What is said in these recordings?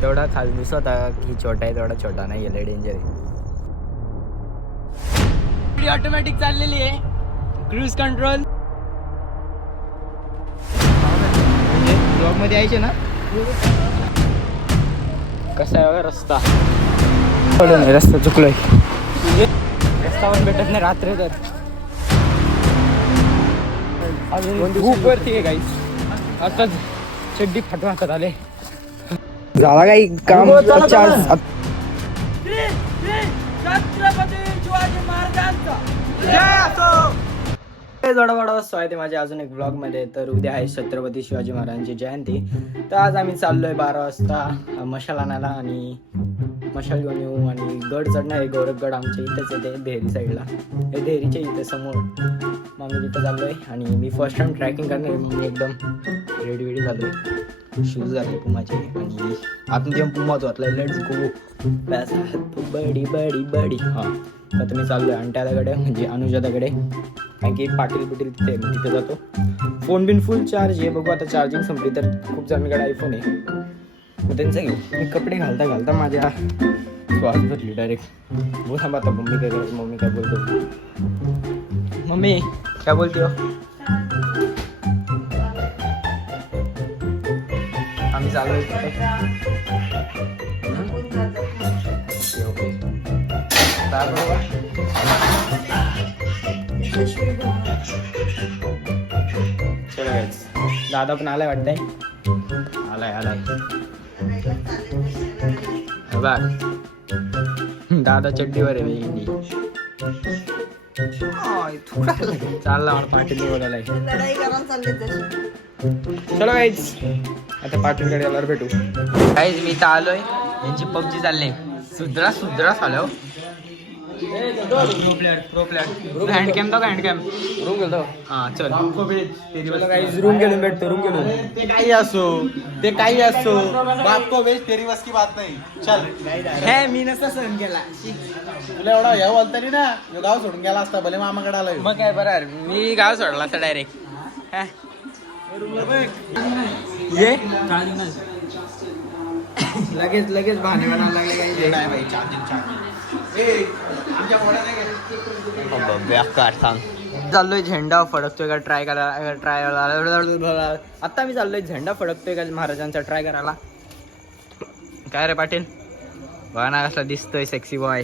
तेवढा खाली दिसत होता की छोटा आहे, तेवढा छोटा नाही गेला, डेंजर आहे. ऑटोमॅटिक चाललेली आहे, क्रूज कंट्रोल. ब्लॉग मध्ये यायचे ना. कसा आहे रस्ता? नाही, रस्ता चुकलोय. रस्तावर भेटत नाही रात्री तर. खूप वरती आहे गाईस. आताच चड्डी फाटवाकत आले. झाला काही काम. छत्रपती शिवाजी महाराजांचा जय असो. थोडा बडा स्वागत आहे माझ्या अजून एक ब्लॉग मध्ये. तर उद्या आहे छत्रपती शिवाजी महाराजांची जयंती. तर आज आम्ही चाललोय 12 वाजता मशाल आणायला आणि मशाल घेऊन येऊ आणि गड चढणार आहे. गौरवगड आमच्या इथेच येते, देहरी साईडला. हे देहरीच्या इथे समोर. मग मी तिथं चाललोय आणि मी फर्स्ट टाइम ट्रॅकिंग करणार. मी एकदम रेडी झालोय. शूज झाले पुमाचे आणि आपण जेव्हा पुमाच वाटलाय. लेट्स गो बडी बडी बडी. हां, तर मी चाललोय अंट्यादाकडे, म्हणजे अनुजादाकडे. कारण की पाटील तिथे मी तिथे जातो. फोन बिन फुल चार्ज आहे. बघू आता चार्जिंग संपली तर. खूप जणांकडे आयफोन आहे, मग त्यांचं घेऊ. मी कपडे घालता माझ्या श्वास भरली डायरेक्ट. बोल थांबा आता. मम्मी काय करत? मम्मी काय बोलतो? मम्मी काय बोलते हो? आम्ही चालू दादा पण आलाय वाटतंय. आलाय दादा चड्डीवर आहे. चालला मला पाटील बोलायला. चलो गाईज, आता पाटीलकडे आल्यावर भेटू. गाईज मी इथं आलोय. यांची पबजी चालले. सुधरा चालव. प्रो प्लेअर हँडकॅम दाखव. हँडकॅम रूम गेलो. हा चल रूम गेलो. भेटतो रूम गेलो. ते काही असो बात को बेच तेरी बस की बात नाही. चल हे मी नसता सहन केला. तुला एवढा हे बोलता नाही ना. गाव सोडून गेला असता भले मामाकडे आलोय. मग काय बरं, मी गाव सोडला असता डायरेक्ट. ये लगेच भाने बनायला लागले. चाललोय झेंडा फडकतोय का ट्राय करायला. आता मी चाललोय झेंडा फडकतोय का महाराजांचा ट्राय करायला. काय रे पाटील, बघा ना कसला दिसतोय सेक्सी बॉय.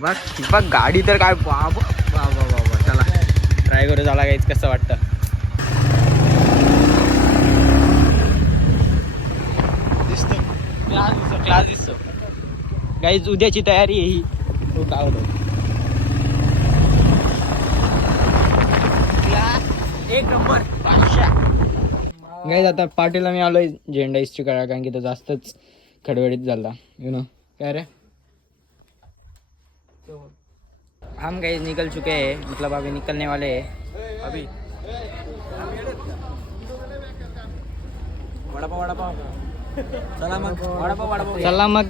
बघ गाडी तर काय बाबा. चला ट्राय करू. झाला गाईच कसं वाटतं. क्लास दिसतो गाईज. उद्याची तयारी आहे ही. काय होतं एक नंबर गाईज. आता पाटीलला मी आलोय झेंडा इस्त्री करा, कारण की तो जास्तच खडबडीत झाला. काय रे. हम गाइस निकल चुके हैं, मतलब अभी निकलने वाले हैं. अभी वडापाव चला मग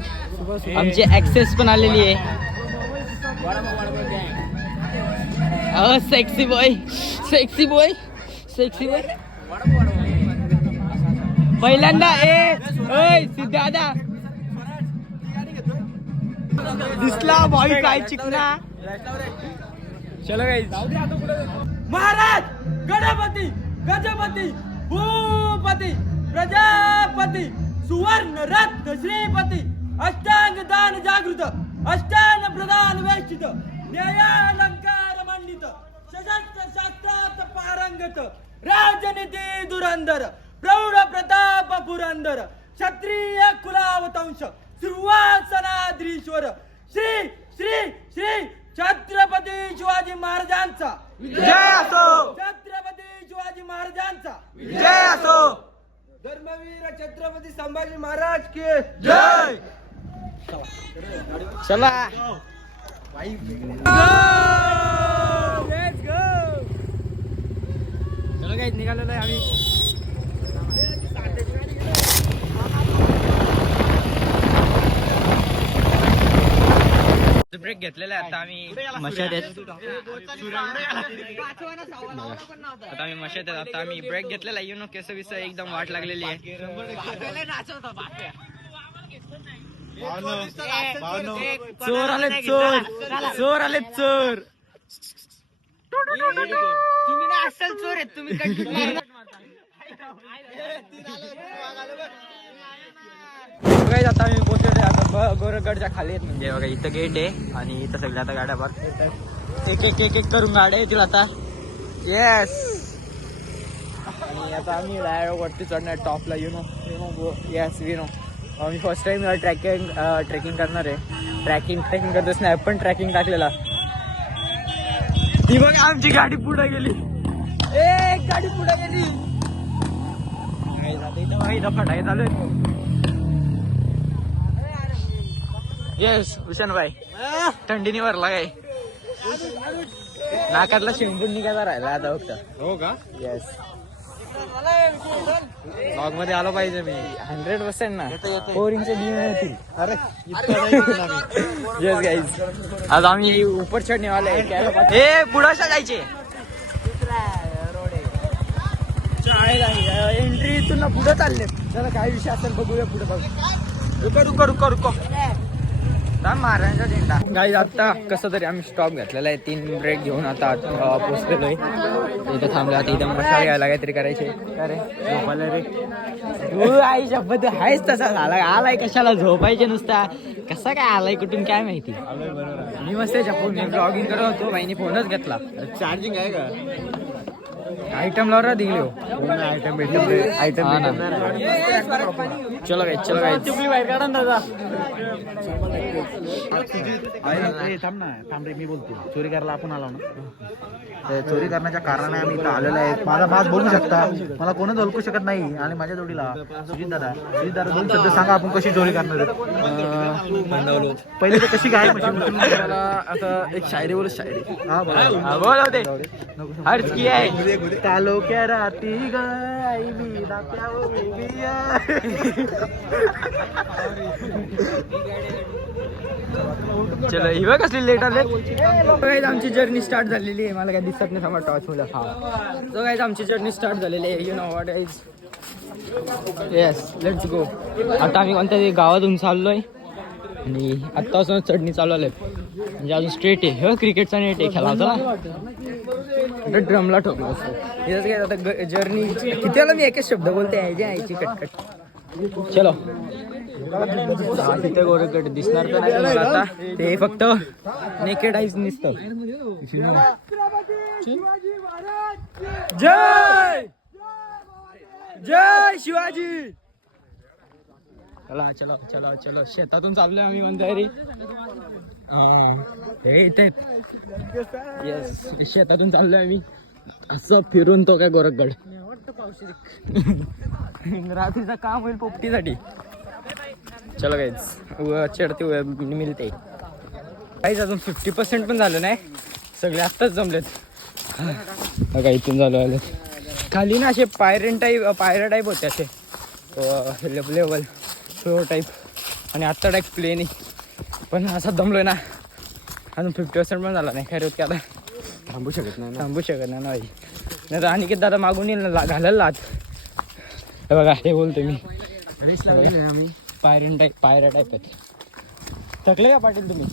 आमची ॲक्सेस पण आलेली आहे. सेक्सी बॉय पहिल्यांदा. दादा दिसला भाई काय चिकना. चलो गाईस. महाराज गणपती गजपती भूपती प्रजापती सुवर्ण रत्न श्रीपती अष्टांग दान जागृत अष्टांग प्रधान वेष्टित न्यायालंकार मंडित सशस्त्र शास्त्रात पारंगत राजनीती धुरंधर प्रौढ प्रताप पुरंदर क्षत्रिय कुलावतंश सिंहासनाधीश्वर श्री श्री श्री छत्रपती शिवाजी महाराजांचा जय असो. छत्रपती शिवाजी महाराजांचा जय असो. धर्मवीर छत्रपती संभाजी महाराज के जय. चला लेट्स गो. चलो गाइस निघालेलो आहे आम्ही. ब्रेक घेतलेला आहे. आता आम्ही मशात आहेत. आता आम्ही ब्रेक घेतलेला आहे. कसं विसं एकदम वाट लागलेली आहे. चोर आले चोर चोर आले चोर तुम्ही ना असल चोर आहेत तुम्ही काही आता मी पोहोचले आता गोरखगडच्या खाली आहेत म्हणजे बघा इथं गेट आहे आणि इथं सगळ्या आता गाड्या बघ एक एक एक एक करून गाड्या येतील आता येस आणि आता आम्ही वरती चढणार टॉपला you know yes you know आम्ही फर्स्ट टाइम ट्रेकिंग करणार आहे ट्रॅकिंग करतच नाही पण ट्रॅकिंग टाकलेला ती बघ आमची गाडी पुढे गेली एक गाडी पुढे गेली इथं फटाके चालू आहे येस भूषण भाई थंडीने भरला काय नाकातला शेंबूड निघायचा राहिला आता फक्त हो का येस ब्लॉग मध्ये आलो पाहिजे मी 100% ना 4 इंच बीम होती अरे येस गाइस आज आम्ही ऊपर चढणे वाले हे पुढाशा जायचे एंट्री इथून ना पुढे चालले जरा काय विषय असेल बघूया पुढे बघू रुको महाराजांचा झेंडा गाईज आता कसं तरी आम्ही स्टॉप घेतलेला आहे 3 ब्रेक घेऊन आता पोचलेलो आहे इथे थांबलो आता इथं मसाला घ्यायला काहीतरी करायचे अरे झोपायला रे तू आई शपथ आहेच तसा झाला आलाय कशाला झोपायचे नुसता कसा काय आलाय कुठून काय माहिती मी मस्त फोन मी ब्लॉगिंग करत होतो बाईने फोनच घेतला चार्जिंग आहे का आयटम लावरा दिले हो आयटम चलो गाईज थांब रे मी बोलतो चोरी करायला आपण आलो ना चोरी करण्याच्या कारणाने आम्ही इथं आलेलो आहे माझा मास बोलू शकता मला कोणच ओळखू शकत नाही आणि माझ्या जोडीला सुजित दादा 2 शब्द सांगा आपण कशी चोरी करणार आहे पहिले तर कशी काय आता एक शायरी बोल शायरी हा बोल होते हर्ष की आहे कालो क्या राती गाई मी दात्या चलो ही बघ कसली लेट आले आमची जर्नी स्टार्ट झालेली आहे मला काय दिसत नाही थांबा टॉर्च मुलं हा जो काय आमची जर्नी स्टार्ट झालेली आहे you know what is yes let's go आता आम्ही कोणत्या तरी गावातून चाललोय आणि आत्तापासून चढणी चालू आले म्हणजे अजून स्ट्रेट आहे हो क्रिकेटचा नेट आहे खेळाचा ड्रमला ठोकलो असतो इथंच काय आता जर्नी किती वेळा मी एकच शब्द बोलते यायची कटकट चलो तिथे गोरेकट दिसणार तर नाही मला आता ते फक्त नेकेड आईज दिसतं जय जय शिवाजी चला चलो चलो चलो शेतातून चाललोय आम्ही मंदिरी हे इथे येस शेतातून चाललोय आम्ही असं फिरून तो काय गोरखगड रात्रीचं काम होईल पोपटीसाठी चलो गाईज चढते मिळते काहीच अजून 50% पण झालं नाही सगळे आत्ताच जमलेत बघा इथून झालं आलं खाली ना असे पायऱ्या टाईप होते असे लेवल फ्लोअर टाईप आणि आत्ता टाईप प्लेन आहे पण असा दमलोय ना अजून 50% पण झाला नाही खरं की आता थांबू शकत नाही नाही तर अनिकेत दादा मागून येईल ना घालायला आत बघा हे बोलतो मी आम्ही पायऱ्या टाईप आहेत थकले का पाटील तुम्ही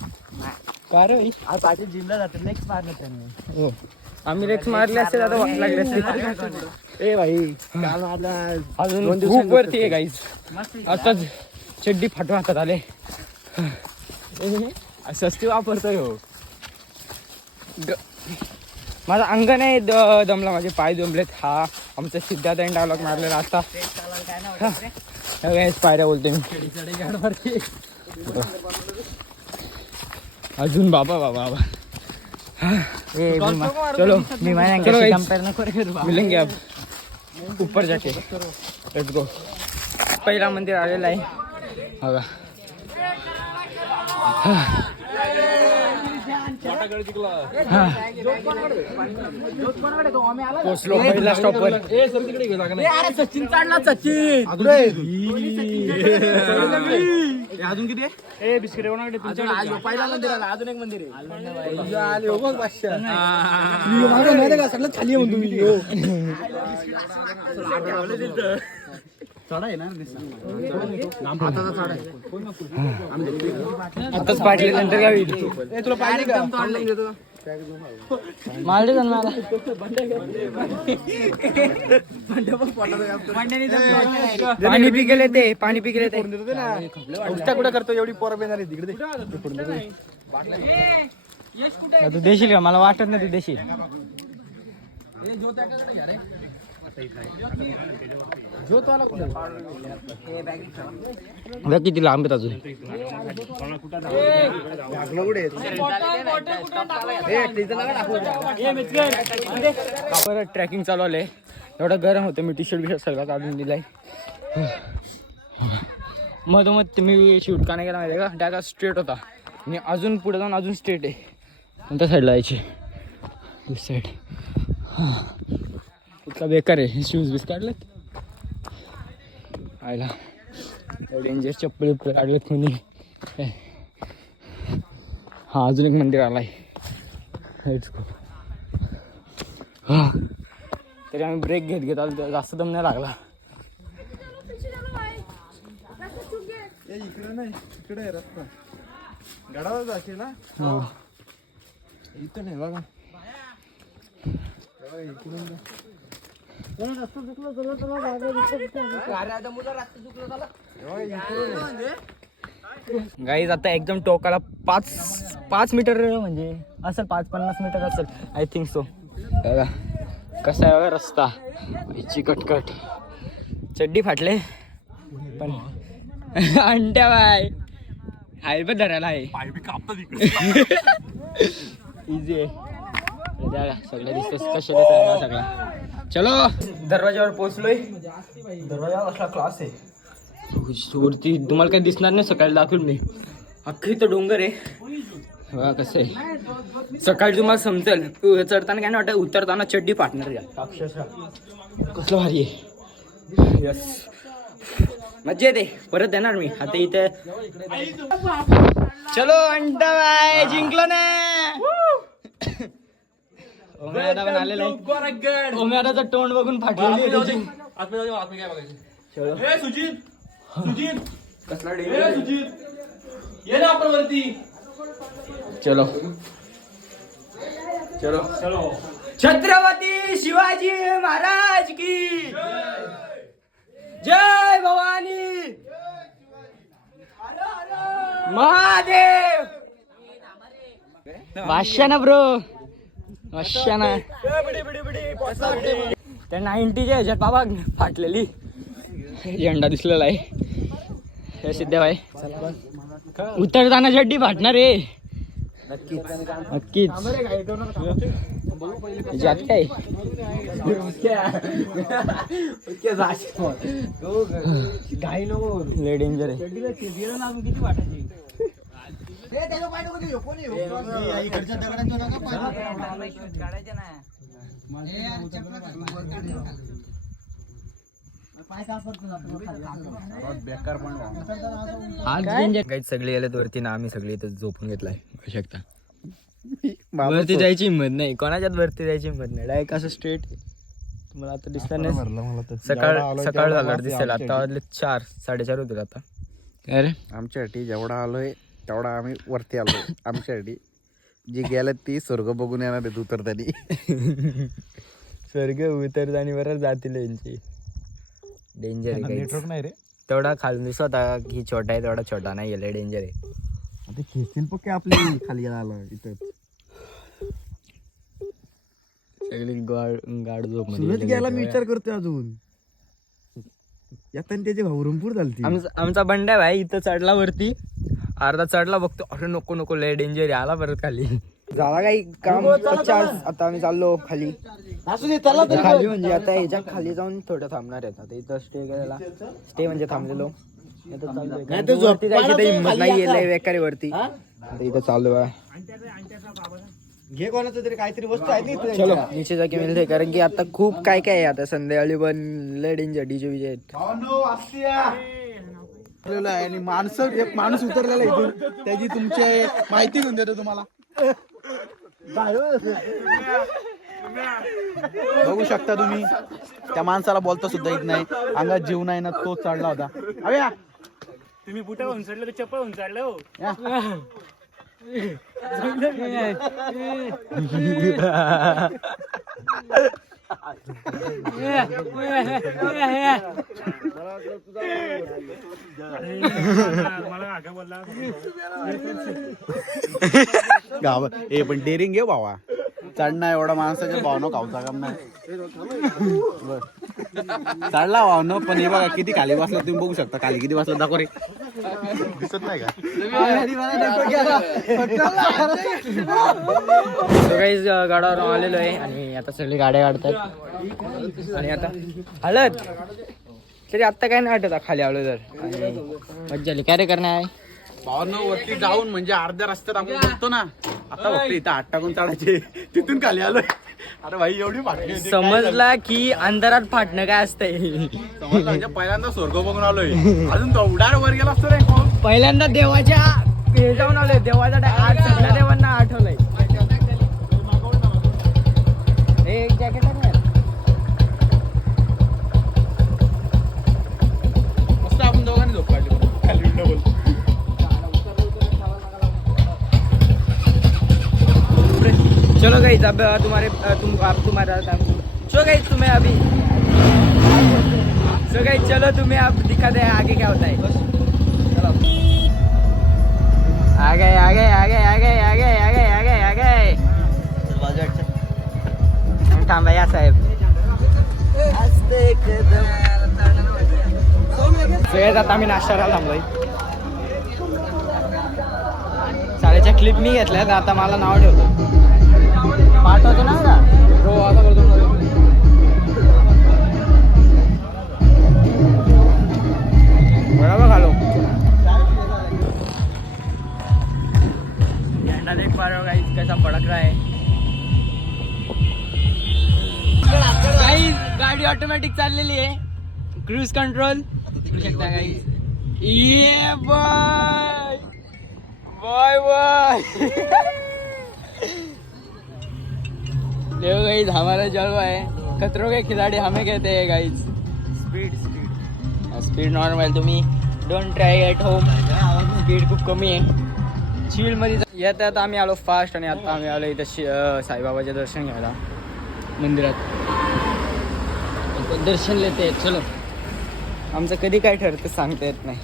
का रे पाटील जिमला जातात लेग्स मारले त्यांनी हो आम्ही लेग्स मारले असते आता वाट लागले असते ए भाई अजून खूप वरती आहे गाईज आताच चड्डी फाटून हातात आले सस्ती वापरतोय हो माझा अंग नाही दमला माझे पाय दमलेत हा आमचा सिद्धार्थ डायलॉग मारलेला आता पायऱ्या बोलते मी अजून बाबा चलो मिलेंगे अब ऊपर जाके लेट्स गो पहिला मंदिर आलेला आहे बघा पोचलो पहिला स्टॉपवर सचिन चालला सचिन अजून किती आहे बिस्किट पहिला मंदिर आला अजून एक मंदिर आहे आताच पाठले नंतर काय होईल तुला पाहिजे का मारले जाण मला पाणी पी गेले ते पाणी पी गेले ते उष्टा कुठं करतो एवढी पोरं बेणार आहे तिकडे तू देशील का मला वाटत नाही तू देशील किती लांब आहेत अजून परत ट्रॅकिंग चालू आलंय एवढं गरम होतं मी टी शर्ट बिशर्ट सगळं काढून दिलाय मधोमध मी शूट का नाही केला माहिती का डायरेक्ट स्ट्रेट होता आणि अजून पुढे जाऊन अजून स्ट्रेट आहे कोणत्या साईडला यायची दिस साईड इतका बेकार आहे शूज बीज काढलेत आयला डेंजर चप्पल काढलेत कोणी हा अजून एक मंदिर आलाय हा तरी आम्ही ब्रेक घेत घेत आलो जास्त दम नाही लागला इकडे नाही इकडे आहे रस्ता गडावर जाशील ना इथं नाही बघा गाईज आता एकदम टोकाला 5 मीटर म्हणजे असेल 5-50 मीटर असेल आय थिंक सो बघा कसा आहे बघा रस्ता याची कटकट चड्डी फाटले पण अंट्या बाय हाय पण धरायला आहे इझी आहे सगळं दिसत कसे सगळा चलो दरवाजावर पोहोचलोय दरवाजा असला क्लास आहे वरती तुम्हाला काही दिसणार नाही सकाळी दाखवून मी अख्खी तर डोंगर आहे बघा कसं आहे सकाळी तुम्हाला समजेल चढताना काय नाही वाटत उतरताना चड्डी फाटणार अक्षरशः कसलं भारी आहे यस मज्जा येते परत येणार मी आता इथे चलो अंटा बाय जिंकलो ना ओम्यादा पण आलेला आहे ओम्यादाचं तोंड बघून फाटलेली चलो चलो चलो छत्रपती शिवाजी महाराज की जय भवानी महादेव वाशाना ब्रो वाशाना त्या 90च्या ह्याच्यात बाबा फाटलेली झेंडा दिसलेला आहे सिद्ध भाई उतरताना चड्डी फाटणार रे नक्कीच जात काय लय डेंजर आहे काही सगळे गेलेत वरती ना आम्ही सगळे इथं झोपून घेतलाय बघू शकता वरती जायची हिंमत नाही कोणाच्यात वरती जायची हिंमत नाही डायरेक्ट असं स्ट्रेट तुम्हाला आता दिसणार नाही सकाळ झालं दिसेल आता वाजले 4-4:30 होतील आता अरे आमच्यासाठी जेवढा आलोय तेवढा आम्ही वरती आलो आमच्यासाठी जी गेल्यात ती स्वर्ग बघून येणार आहेत उतरतानी स्वर्ग उतरतानी बरं जातील यांची डेंजर आहे नेटवर्क नाही रे तेवढा खाली दिसत होता की छोटा आहे तेवढा छोटा नाही गेला डेंजर आहे आता खेचतील पक्के आपली खाली आलं इथं सगळी गाड झोप सुरत गेला मी विचार करतोय अजून यातन त्याची भाऊरमपूर झाली आमचा बंड्या भाई इथं चढला वरती अर्धा चढला बघतो अरे नको नको लय डेंजर आहे आला परत खाली झाला काही काम आता आम्ही चाललो खाली खाली म्हणजे आता ह्याच्या खाली जाऊन थोडं थांबणार आहेत आता इथं स्टे करायला स्टे म्हणजे थांबलेलो वरती जायची हिंमत नाही लय बेकारी वरती आता इथं चालू आहे घे कोणाचं तरी काहीतरी वस्तू आहे चलो नीचे जाके मिळते कारण की आता खूप काय काय आहे आता संध्याकाळी पण लय डेंजर डीजे विजे आहे आणि माणसं एक माणूस उतरलेला इथून त्याची तुमची माहिती घेऊन देतो तुम्हाला बघू शकता तुम्ही त्या माणसाला बोलता सुद्धा येत नाही, अंगात जीव नाही ना, तो चढला होता. अव्या तुम्ही बुटा उंचडले तर चप्पल उंचडले हो. या. गाव हे पण डेअरिंग घे भावा, चढणं एवढा माणसाच्या भावना खाऊचा काम नाही. चढला भावनो, पण हे बघा किती खाली बसला तुम्ही बघू शकता. खाली किती बसला दाखव रे, दिसत नाही का? काहीच गाडावर आलेलो आहे आणि आता सगळी गाड्या काढतात आणि आता हळद तरी आत्ता काय नाही वाटत खाली आलो तर. आणि मज्जा आली. काय रे करणार आहे भावनो वरती जाऊन म्हणजे अर्ध्या रस्त्यात आपण बघतो ना, आता बघतो इथं 8 टाकून चढायचे, तिथून खाली आलोय. अरे भाई एवढी फाटली होती. समजला की अंधारात फाटणं काय असतंय. समजलं म्हणजे पहिल्यांदा स्वर्ग बघून आलोय, अजून उडार वर गेला असतो रे. पहिल्यांदा देवाच्या हे जाऊन आलोय, देवाच्या आठ सगळ्या देवांना आठवलंय. हे जॅकेट आहे ना. मस्त आपण दोघांनी झोप काढली खाली डबल. चलो गाइस, अब तुम्हारा चलो गाइस तुम्हें अभी सो गाइस चलो तुम्हें अब दिखाते हैं आगे क्या होता है. चलो आ गए आ गए आ गए आ गए आ गए आ गए आ गए आ गए. थांबा साहेब. सगळ्यात आता आम्ही नाश्त्याला थांबलोय. साडेच्या क्लिप मी घेतल्यात, आता मला नाव ठेवतो. पाठवतो ना का? हो आता करतो. बरोबर खालो. झंडा देख पा रहे हो गाइस कैसा भड़क रहा है. गाइस गाडी ऑटोमॅटिक चाललेली आहे, क्रूज कंट्रोल करू शकता गाइस. ये बाय बाय बाय. देखो गाइस हमारा जलवा है, खतरों के खिलाड़ी हमें कहते हैं guys. Speed speed speed normal, तुम्ही don't try at home. Speed खूप कमी आहे. चिल मध्ये येत आता आम्ही आलो फास्ट आणि आता आम्ही आलो इथं साईबाबाचे दर्शन घ्यायला मंदिरात. दर्शन लेते आहेत. चलो, आमचं कधी काय ठरतं सांगता येत नाही.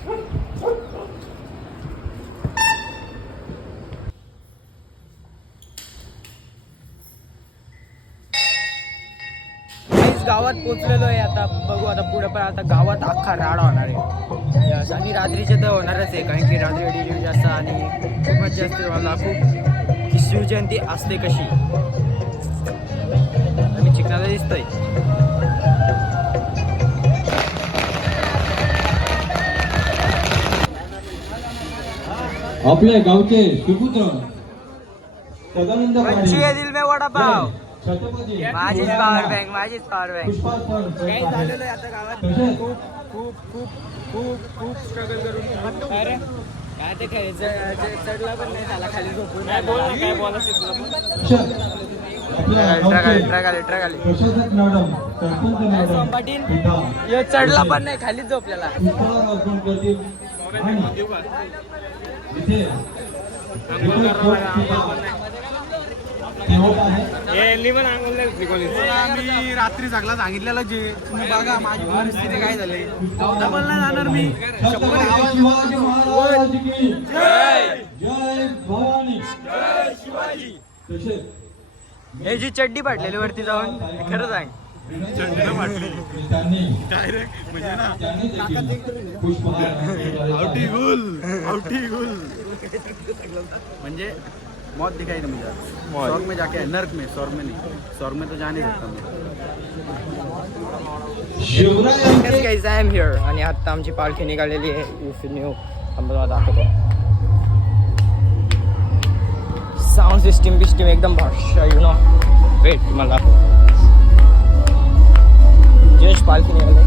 गावात पोचलेलो आहे. आता बघू, आता पुढे पण आता गावात अख्खा राडा होणार आहे. आणि रात्रीचे तर होणारच आहे, कारण की रात्री डीजे जास्त आणि खूप मजा असते. मला खूप की शिवजयंती असते कशी. आम्ही चिकनाला दिसतोय. आपल्या गावचे सुपुत्र सदानंद दिल में वडापाव. छत्रपती माझीच पॉवर बँक, माझीच पॉवर बँक. पुष्पास्पद काही झालेलं आहे आता गावात. खूप खूप खूप खूप खूप स्ट्रगल करून. अरे काय ते काय चढला पण नाही झाला खाली झोपून. काय बोलायचं ट्रक आली प्रशासक मॅडम, सरपंच मॅडम, पाटील पिता यो चढला पण नाही, खालीच झोपलेला. पुष्पहार अर्पण करतील. आणि इथे पोट पिता ठेवत आहे. आम्ही रात्री सगळं सांगितलेलं जे तुम्ही बघा माझी परिस्थिती काय झाली. डबल नाही जाणार मी. शिवाजी महाराज की जय. जय भवानी. तसेच हे जी चड्डी फाटलेली वरती जाऊन खरं सांग. त्यांनी देखील पुष्पहार म्हणजे मौत दिखाई ना मुझे. स्वर्ग में जाके नर्क में, स्वर्ग में नहीं, स्वर्ग में तो जा नहीं सकता मैं. शिवरायांचे गाइस आय एम हिअर. आणि आता आमची पालखी निघालेली आहे. न्यू दाखवतो. साऊंड सिस्टीम बिस्टीम एकदम भाषा यु नो. वेट मला जस्ट पालखी निघाली.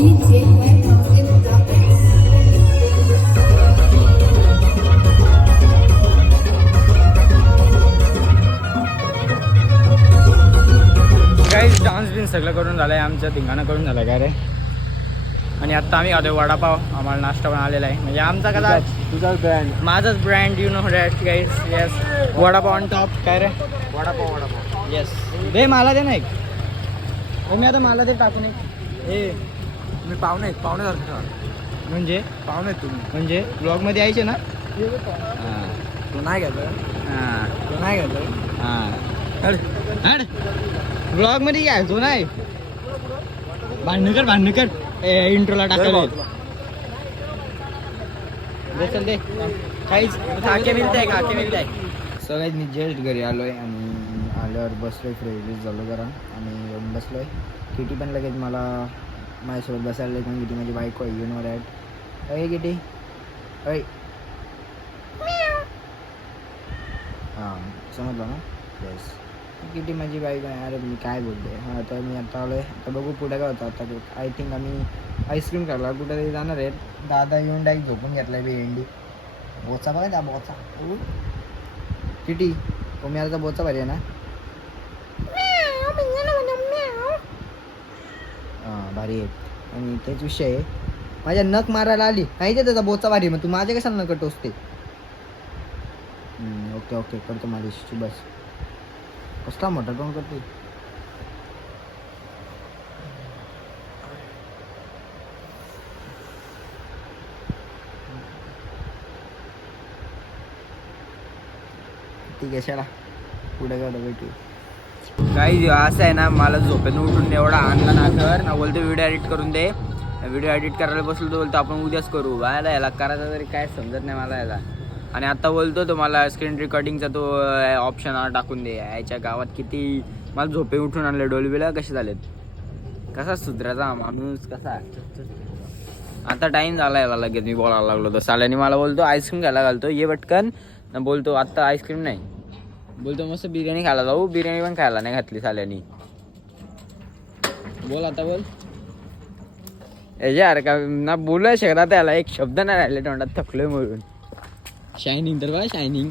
DJ Lighthouse in progress. काही डान्स बिन सगळं करून झालं आहे आमच्या धिंगाणा करून झालं काय रे. आणि आत्ता आम्ही खातोय वडापाव. आम्हाला नाश्ता पण आलेला आहे म्हणजे आमचा कदा तुझाच ब्रँड माझाच brand you know that guys. Yes vada pav on top. काय रे वडापाव येस दे मला दे ना एक. मी आता मला ते टाकून एक. हे मी पाहुणे म्हणजे पाहुणे तुम्ही म्हणजे ब्लॉगमध्ये यायचे ना. तू नाही घेतलं हां तू नाही घेतलं हां ब्लॉगमध्ये घ्यायचो नाही. भांडण कर इंट्रोला टाकायला चल दे काहीच खाके मिळते. सो गाईज मी जस्ट घरी आलो आहे आणि आल्यावर बसलोय फ्रेश झालो जरा आणि येऊन बसलोय. किटी पण लगेच मला माझ्यासोबत बसायला लागली. किटी माझी बायको आहे. You know that. अय किटी अय हां समजलं ना. येस किती माझी बाईक आहे. अरे मी काय बोलते. हां तर मी आता आलो आहे. आता बघू पुढे काय होतं. आता आय थिंक आम्ही आईस्क्रीम खायला कुठं तरी जाणार आहेत. दादा येऊन डायरेक्ट झोपून घेतला आहे भेंडी. बोचा बघा त्या बोचा किटी आता बोचा भारी आहे ना. हां भारी आहे. आणि तेच विषय आहे माझ्या नख मारायला आली नाही ते त्याचा बोचा भारी. मग तू माझ्या कशाला नक टोचते. ओके करतो माझी बस. कसला मोठा टोन करते. ठीक आहे चला पुढे काय भेटू. काही असं आहे ना मला झोपेतून उठून एवढा आणला ना घर ना बोलतो व्हिडिओ एडिट करून दे. व्हिडिओ एडिट करायला बसलो तर बोलतो आपण उद्याच करू. याला करायचा तरी काय समजत नाही मला याला. आणि आता बोलतो तो मला स्क्रीन रेकॉर्डिंगचा तो ऑप्शन टाकून दे. याच्या गावात किती मला झोपे उठून आणले. डोलबिला कसे झालेत. कसा सुधराचा माणूस कसा. आता टाईम झाला याला लगेच मी बोलायला लागलो. तो साल्याने मला बोलतो आईस्क्रीम खायला घालतो ये पटकन ना. बोलतो आत्ता आईस्क्रीम नाही. बोलतो मस्त बिर्याणी खायला जाऊ. बिर्याणी पण खायला नाही घातली साल्यानी. बोल आता बोल. यार का ना बोलाय शकता त्याला एक शब्द नाही राहिले तोंडात. थकलोय म्हणून. शायनिंग तर बघा शायनिंग.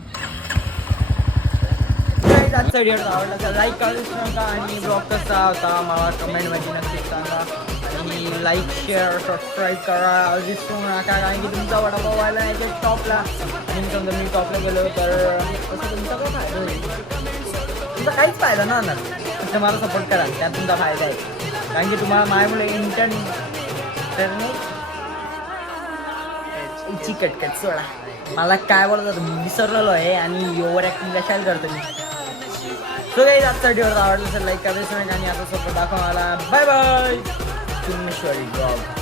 आजचा व्हिडिओ आवडला तर लाईक करू नका आणि ब्लॉग कसा होता मला कमेंटमध्ये नक्की सांगा. आणि लाईक शेअर सबस्क्राईब करा विसरू नका. कारण की तुमचा वडापाव व्हायला नाही टॉपला. आणि समजा मी टॉपला गेलो तर तसं तुमचा काय फायदा होईल. तुमचा काहीच फायदा ना फक्त मला सपोर्ट करा त्यात तुमचा फायदा आहे. कारण की तुम्हाला माझ्यामुळे कटकट सोडा. मला काय बोलत होतं मी विसरलेलो आहे आणि ओव्हर ॲक्टिंग कशाला करतो मी. सो काही आजचा व्हिडिओ आवडला तर लाईक करा आणि आता सपोर्ट दाखवा मला. Bye bye. Mishwari vlog.